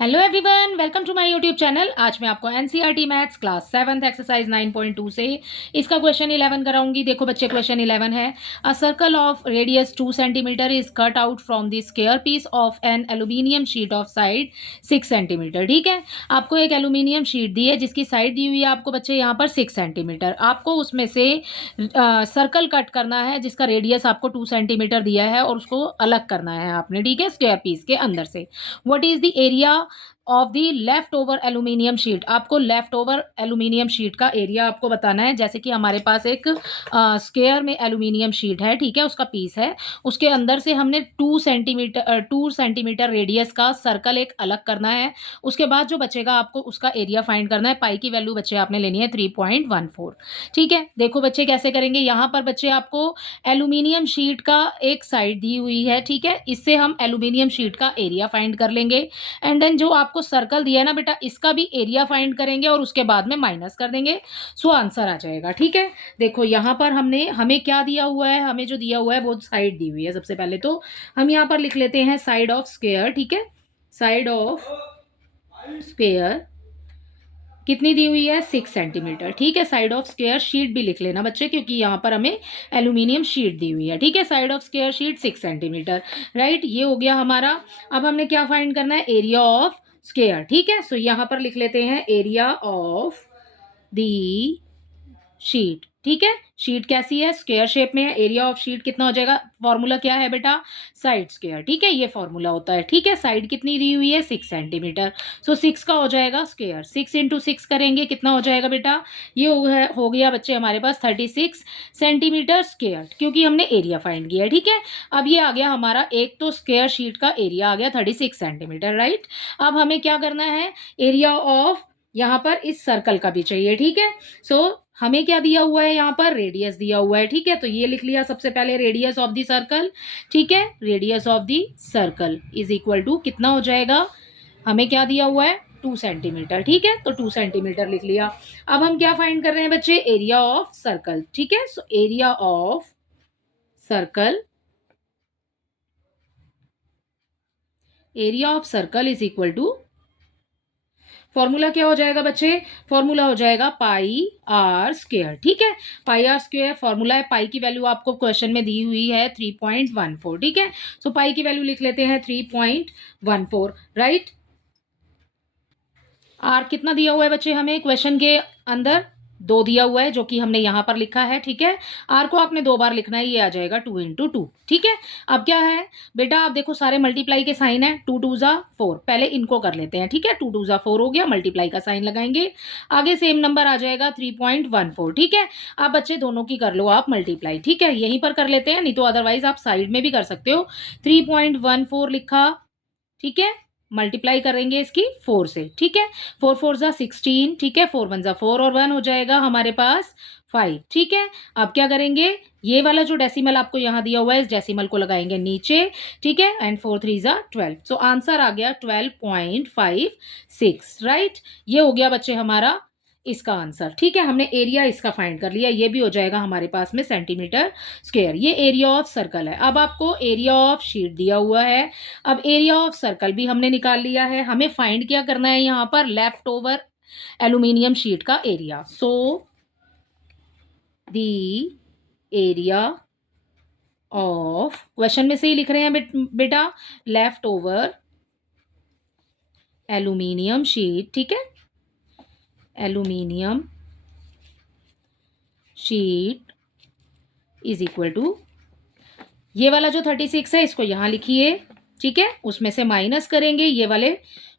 Hello everyone, welcome to my YouTube channel. आज मैं आपको NCERT maths class 7th exercise 9.2 से इसका क्वेश्चन 11 कराऊंगी। देखो बच्चे, क्वेश्चन 11 है, a circle of radius 2 centimetre is cut out from the square piece of an aluminium sheet of side 6 centimetre. ठीक है, आपको एक एल्यूमिनियम शीट दी है जिसकी साइड दी हुई है आपको बच्चे यहाँ पर 6 सेंटीमीटर। आपको उसमें से सर्कल कट करना है जिसका रेडियस आपको 2 सेंटीमीटर दिया है और उसको अलग करना है आपने। ठीक है, स्क्वायर पीस के अंदर से। What is the area of the left over aluminium sheet? आपको लेफ्ट ओवर एल्यूमिनियम शीट का एरिया आपको बताना है। जैसे कि हमारे पास एक स्क्वायर में एल्यूमिनियम शीट है, ठीक है, उसका पीस है, उसके अंदर से हमने 2 सेंटीमीटर रेडियस का सर्कल एक अलग करना है। उसके बाद जो बचेगा आपको उसका एरिया फाइंड करना है। पाई की वैल्यू बच्चे आपने लेनी है 3.14। ठीक है, देखो बच्चे कैसे करेंगे। यहाँ पर बच्चे आपको एल्यूमिनियम शीट का एक साइड दी हुई है, ठीक है, इससे हम एल्यूमिनियम शीट का एरिया फाइंड कर लेंगे। एंड देन जो आपको सर्कल दिया है ना बेटा, इसका भी एरिया फाइंड करेंगे और उसके बाद में माइनस कर देंगे। सो आंसर आ जाएगा। ठीक है, देखो यहाँ पर हमें क्या दिया हुआ है, हमें जो दिया हुआ है वो साइड दी हुई है। सबसे पहले तो हम यहाँ पर लिख लेते हैं साइड ऑफ स्क्वायर। ठीक है, साइड ऑफ स्क्वायर कितनी दी हुई है, 6 सेंटीमीटर। ठीक है, साइड ऑफ स्क्वायर शीट भी लिख लेना बच्चे, क्योंकि यहाँ पर हमें एल्यूमिनियम शीट दी हुई है। ठीक है, side of square sheet 6 centimetre. Right, ये हो गया हमारा। अब हमने क्या फाइंड करना है, एरिया ऑफ स्क्वायर। ठीक है, सो यहाँ पर लिख लेते हैं एरिया ऑफ दी शीट। ठीक है, शीट कैसी है, स्क्वायर शेप में है। एरिया ऑफ शीट कितना हो जाएगा, फॉर्मूला क्या है बेटा, साइड स्क्वायर। ठीक है, ये फॉर्मूला होता है। ठीक है, साइड कितनी दी हुई है, 6 सेंटीमीटर। सो 6 का हो जाएगा स्क्वायर, 6 इंटू 6 करेंगे कितना हो जाएगा बेटा, ये हो गया बच्चे हमारे पास 36 सेंटीमीटर स्क्वायर, क्योंकि हमने एरिया फाइंड किया है। ठीक है, अब ये आ गया हमारा, एक तो स्क्वायर शीट का एरिया आ गया 36 सेंटीमीटर। राइट, अब हमें क्या करना है, एरिया ऑफ यहाँ पर इस सर्कल का भी चाहिए। ठीक है, सो हमें क्या दिया हुआ है, यहाँ पर रेडियस दिया हुआ है। ठीक है, तो ये लिख लिया सबसे पहले, रेडियस ऑफ द सर्कल। ठीक है, radius of the circle is equal to कितना हो जाएगा, हमें क्या दिया हुआ है, 2 सेंटीमीटर। ठीक है, तो 2 सेंटीमीटर लिख लिया। अब हम क्या फाइंड कर रहे हैं बच्चे, एरिया ऑफ सर्कल। ठीक है, so area of circle, area of circle is equal to, formula क्या हो जाएगा बच्चे, फॉर्मूला हो जाएगा पाई आर स्क्वायर। ठीक है, पाई आर स्क्वायर फॉर्मूला है। पाई की वैल्यू आपको क्वेश्चन में दी हुई है 3.14। ठीक है, सो पाई की वैल्यू लिख लेते हैं 3.14। राइट, आर कितना दिया हुआ है बच्चे हमें क्वेश्चन के अंदर, 2 दिया हुआ है, जो कि हमने यहाँ पर लिखा है। ठीक है, आर को आपने 2 बार लिखना है, ये आ जाएगा 2 इंटू 2। ठीक है, अब क्या है बेटा, आप देखो सारे मल्टीप्लाई के साइन है, 2 2 जा 4, पहले इनको कर लेते हैं। ठीक है, 2 2 जा 4 हो गया, मल्टीप्लाई का साइन लगाएंगे, आगे सेम नंबर आ जाएगा 3.14। ठीक है, आप बच्चे दोनों की कर लो आप मल्टीप्लाई। ठीक है, यहीं पर कर लेते हैं, नहीं तो अदरवाइज आप साइड में भी कर सकते हो। 3.14 लिखा, ठीक है, मल्टीप्लाई करेंगे इसकी 4 से। ठीक है, 4 4 जा 16। ठीक है, 4 1 जा 4 और 1 हो जाएगा हमारे पास 5। ठीक है, अब क्या करेंगे, ये वाला जो डेसिमल आपको यहाँ दिया हुआ है, इस डेसिमल को लगाएंगे नीचे। ठीक है, एंड 4 3 जा 12। सो आंसर आ गया 12.56। राइट, ये हो गया बच्चे हमारा इसका आंसर। ठीक है, हमने एरिया इसका फाइंड कर लिया, ये भी हो जाएगा हमारे पास में सेंटीमीटर स्क्वायर। ये एरिया ऑफ सर्कल है। अब आपको एरिया ऑफ शीट दिया हुआ है, अब एरिया ऑफ सर्कल भी हमने निकाल लिया है। हमें फाइंड क्या करना है, यहाँ पर लेफ्ट ओवर एल्यूमिनियम शीट का area. So the area of, question में से ही लिख रहे हैं बेटा, लेफ्ट ओवर एल्यूमिनियम शीट। ठीक है, aluminium sheet is equal to, ये वाला जो 36 है इसको यहाँ लिखिए। ठीक है, उसमें से माइनस करेंगे ये वाले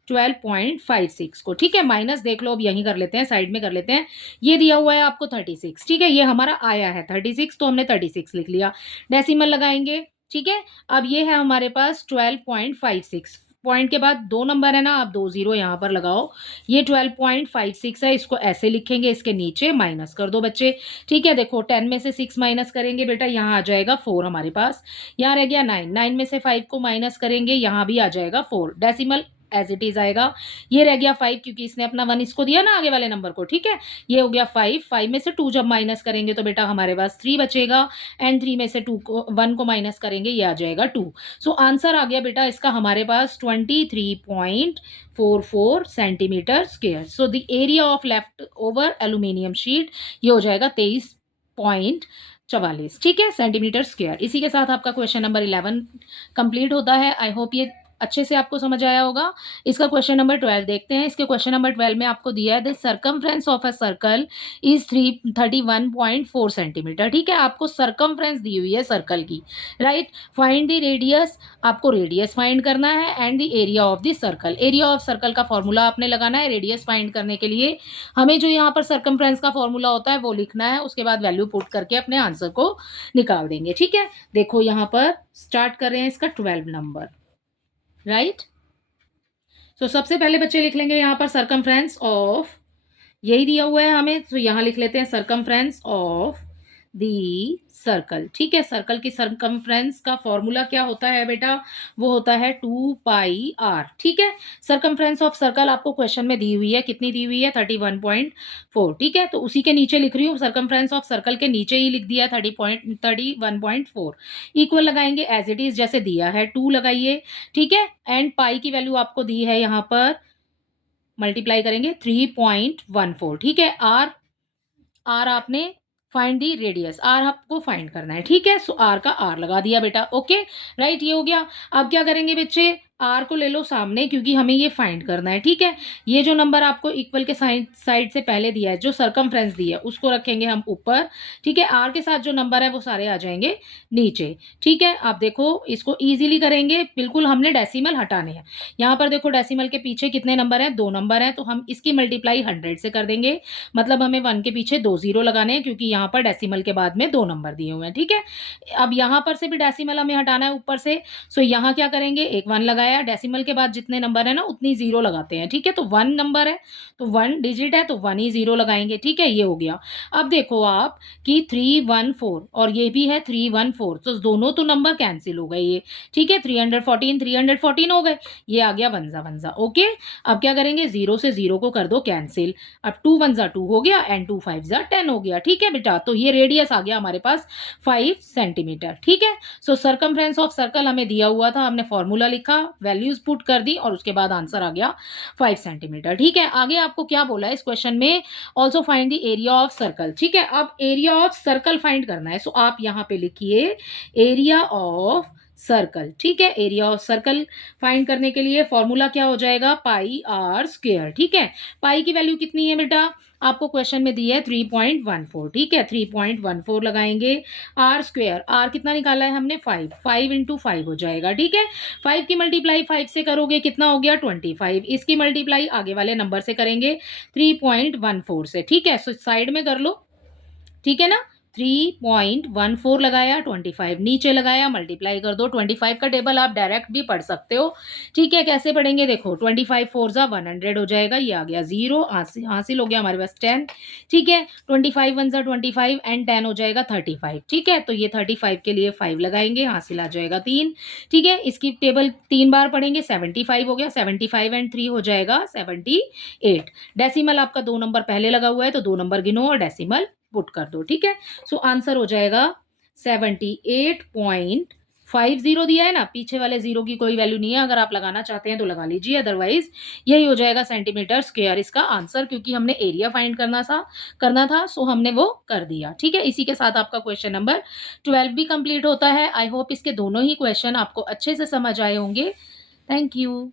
12.56 को। ठीक है, माइनस देख लो, अब यहीं कर लेते हैं, साइड में कर लेते हैं। ये दिया हुआ है आपको 36। ठीक है, ये हमारा आया है 36, तो हमने 36 लिख लिया, डेसिमल लगाएंगे। ठीक है, अब ये है हमारे पास 12.56, पॉइंट के बाद 2 नंबर है ना, आप 2 0 यहाँ पर लगाओ। ये 12.56 है, इसको ऐसे लिखेंगे, इसके नीचे माइनस कर दो बच्चे। ठीक है, देखो 10 में से 6 माइनस करेंगे बेटा, यहाँ आ जाएगा 4 हमारे पास, यहाँ रह गया 9, 9 में से 5 को माइनस करेंगे, यहाँ भी आ जाएगा 4, डेसिमल एज इट इज आएगा। ये रह गया 5 क्योंकि इसने अपना 1 इसको दिया ना आगे वाले नंबर को, ठीक है। ये हो गया 5, 5 में से 2 जब माइनस करेंगे तो बेटा हमारे पास 3 बचेगा एंड 3 में से 2 को 1 को माइनस करेंगे, ये आ जाएगा 2। सो आंसर आ गया बेटा इसका हमारे पास 23.44 centimetre square. So the area of left over aluminium sheet ये हो जाएगा 23.44, ठीक है, सेंटीमीटर स्क्वायर। इसी के साथ आपका क्वेश्चन नंबर 11 कंप्लीट होता है। आई होप ये अच्छे से आपको समझ आया होगा। इसका क्वेश्चन नंबर 12 देखते हैं। इसके क्वेश्चन नंबर 12 में आपको दिया है the circumference of a circle is 331.4 centimetre, ठीक है। आपको सर्कमफ्रेंस दी हुई है सर्कल की, राइट। फाइंड द रेडियस, आपको रेडियस फाइंड करना है and the area of the circle. Area of circle का फॉर्मूला आपने लगाना है। रेडियस फाइंड करने के लिए हमें जो यहाँ पर सर्कमफ्रेंस का फॉर्मूला होता है वो लिखना है, उसके बाद वैल्यू पुट करके अपने आंसर को निकाल देंगे, ठीक है। देखो यहाँ पर स्टार्ट कर रहे हैं इसका 12 नंबर, राइट। सो सबसे पहले बच्चे लिख लेंगे यहाँ पर सर्कमफ्रेंस ऑफ, यही दिया हुआ है हमें, तो यहाँ लिख लेते हैं सर्कमफ्रेंस ऑफ दी सर्कल, ठीक है। सर्कल की सर्कमफ्रेंस का फॉर्मूला क्या होता है बेटा, वो होता है 2πr, ठीक है। सर्कमफ्रेंस ऑफ सर्कल आपको क्वेश्चन में दी हुई है, कितनी दी हुई है 31.4, ठीक है। तो उसी के नीचे लिख रही हूँ, सर्कमफ्रेंस ऑफ सर्कल के नीचे ही लिख दिया 31.4, इक्वल लगाएंगे एज इट इज जैसे दिया है, 2 लगाइए, ठीक है। एंड पाई की वैल्यू आपको दी है यहाँ पर, मल्टीप्लाई करेंगे 3.14, ठीक है। आर आपने फाइंड दी रेडियस, आर आपको फाइंड करना है, ठीक है। सो आर का आर लगा दिया बेटा, ओके, राइट, ये हो गया। अब क्या करेंगे बच्चे, आर को ले लो सामने क्योंकि हमें ये फाइंड करना है, ठीक है। ये जो नंबर आपको इक्वल के साइड से पहले दिया है, जो सर्कमफ्रेंस दी है उसको रखेंगे हम ऊपर, ठीक है। आर के साथ जो नंबर है वो सारे आ जाएंगे नीचे, ठीक है। आप देखो इसको इजीली करेंगे, बिल्कुल हमने डेसिमल हटाने हैं। यहाँ पर देखो डेसिमल के पीछे कितने नंबर हैं, 2 नंबर हैं, तो हम इसकी मल्टीप्लाई 100 से कर देंगे, मतलब हमें 1 के पीछे 2 जीरो लगाने हैं क्योंकि यहाँ पर डेसिमल के बाद में 2 नंबर दिए हुए हैं, ठीक है। अब यहाँ पर से भी डेसिमल हमें हटाना है ऊपर से, सो यहाँ क्या करेंगे, एक 1 लगाया, डेसिमल के बाद जितने नंबर है ना उतनी जीरो लगाते हैं, ठीक है। तो 1 नंबर है तो 1 डिजिट है तो 1 ही जीरो लगाएंगे, ठीक है, ये हो गया। अब देखो आप कि 314 और ये भी है 314, तो दोनों तो नंबर कैंसिल हो गए ये, ठीक है। 314 हो गए, ये आ गया 1 ज़ा 1 ज़ा, ओके। अब क्या करेंगे, 0 से 0 को कर दो कैंसिल, अब 2 1 ज़ा 2 हो गया एंड 2 5 ज़ा 10 हो गया, ठीक है बेटा। तो ये रेडियस आ गया हमारे पास 5 सेंटीमीटर, ठीक है। सो सर्कमफ्रेंस ऑफ सर्कल हमें दिया हुआ था, हमने फॉर्मूला लिखा, वैल्यूज पुट कर दी और उसके बाद आंसर आ गया 5 सेंटीमीटर, ठीक है। आगे आपको क्या बोला है इस क्वेश्चन में, also find the area of circle, ठीक है। अब एरिया ऑफ सर्कल फाइंड करना है, सो आप यहाँ पे लिखिए एरिया ऑफ सर्कल, ठीक है। एरिया ऑफ सर्कल फाइंड करने के लिए फॉर्मूला क्या हो जाएगा, पाई आर स्क्वायर, ठीक है। पाई की वैल्यू कितनी है बेटा, आपको क्वेश्चन में दी है 3.14, ठीक है। 3.14 लगाएंगे, आर स्क्वायर, आर कितना निकाला है हमने 5, 5 इंटू 5 हो जाएगा, ठीक है। 5 की मल्टीप्लाई 5 से करोगे कितना हो गया 25, इसकी मल्टीप्लाई आगे वाले नंबर से करेंगे 3.14 से, ठीक है। सो साइड में कर लो, ठीक है ना। 3.14 लगाया, 25 नीचे लगाया, मल्टीप्लाई कर दो। 25 का टेबल आप डायरेक्ट भी पढ़ सकते हो, ठीक है। कैसे पढ़ेंगे, देखो 25 4 ज़ा 100 हो जाएगा, ये आ गया 0, हासिल हो गया हमारे पास 10, ठीक है। 25 1 ज़ा 25 एंड 10 हो जाएगा 35, ठीक है। तो ये 35 के लिए 5 लगाएंगे, हासिल आ जाएगा 3, ठीक है। इसकी टेबल 3 बार पढ़ेंगे, 75 हो गया, 75 एंड 3 हो जाएगा 78। डेसिमल आपका 2 नंबर पहले लगा हुआ है तो 2 नंबर गिनो और डेसिमल पुट कर दो, ठीक है। सो आंसर हो जाएगा 78.50 दिया है ना, पीछे वाले 0 की कोई वैल्यू नहीं है, अगर आप लगाना चाहते हैं तो लगा लीजिए, अदरवाइज यही हो जाएगा सेंटीमीटर स्क्वायर इसका आंसर, क्योंकि हमने एरिया फाइंड करना था सो हमने वो कर दिया, ठीक है। इसी के साथ आपका क्वेश्चन नंबर 12 भी कंप्लीट होता है। आई होप इसके दोनों ही क्वेश्चन आपको अच्छे से समझ आए होंगे। Thank you.